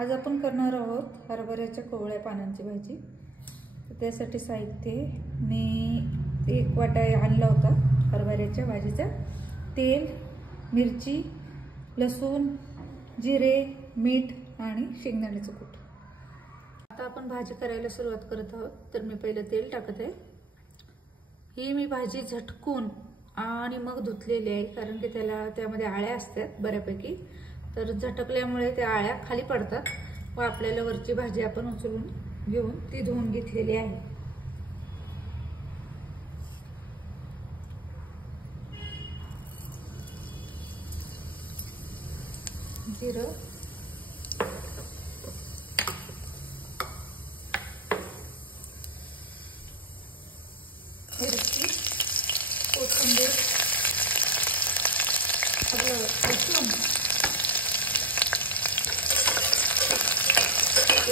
आज आपण करणार आहोत हरभऱ्याच्या कोवळ्या पानांची भाजी। त्यासाठी साहित्य मी 1 वाटा आणला होता हरभऱ्याच्या भाजीचा, तेल, मिरची, लसूण, जिरे, मीठ आणि शेंगदाण्याचं कूट। आता आपण भाजी करायला सुरुवात करत आहोत। तर मी पहिले तेल टाकत आहे। ही मी भाजी झटकून आणि मग धुतलेली आहे, कारण की त्यामध्ये आळ्या असतात बऱ्यापैकी। तर झटकल्यामुळे त्या आळ्या खाली पडतात व आपल्याला वरची भाजी आपण उचलून घेऊन ती धुवून घेतलेली आहे। जिरं, मिरची, कोथिंबीर,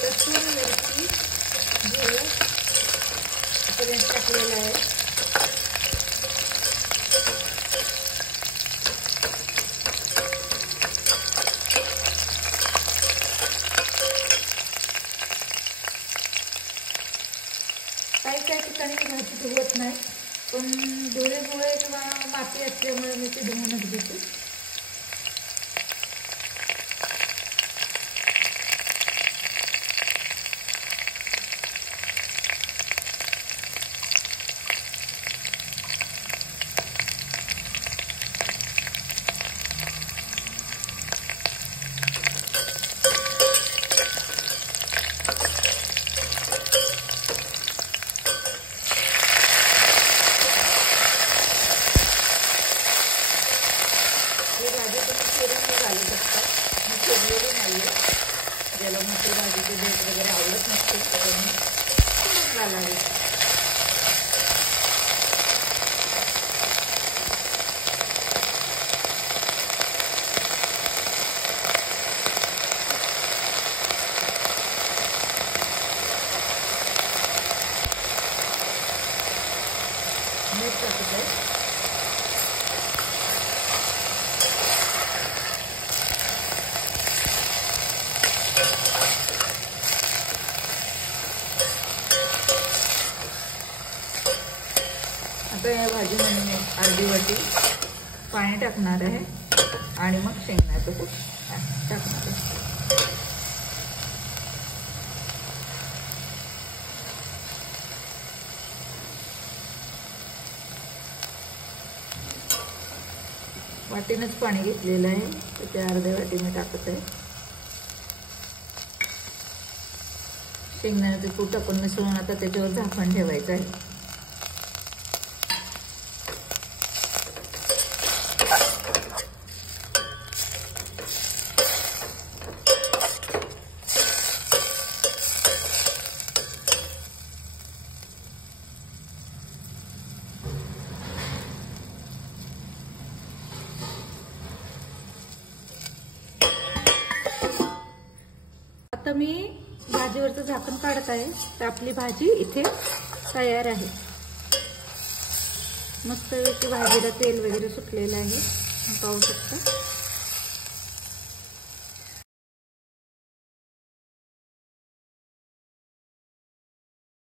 लसूण, मिरची, जिरे पर्यंत टाकलेलं आहे। काही ठिकाणी भाजी धुवत नाही, पण धुळीमुळे किंवा माती असल्यामुळे मी ती धुवूनच घेते। ज्याला मोठी भाजीचे देठ वगैरे आवडत नसते त्याने घालावे। मीठ टाकत आहे। आता या भाजीमध्ये मी अर्धी वाटी पाणी टाकणार आहे आणि मग शेंगदाण्याचं कूट टाकणार आहे। वाटीनंच पाणी घेतलेलं आहे, तर ते अर्ध्या वाटी मी टाकत आहे। शेंगदाण्याचं कूट टाकून मिसळून आता त्याच्यावर झाकण ठेवायचं आहे। आता मी भाजीवरचं झाकण काढत आहे, तर आपली भाजी इथे तयार आहे। मस्तपैकी भाजीला तेल वगैरे सुटलेलं आहे, पाहू शकता।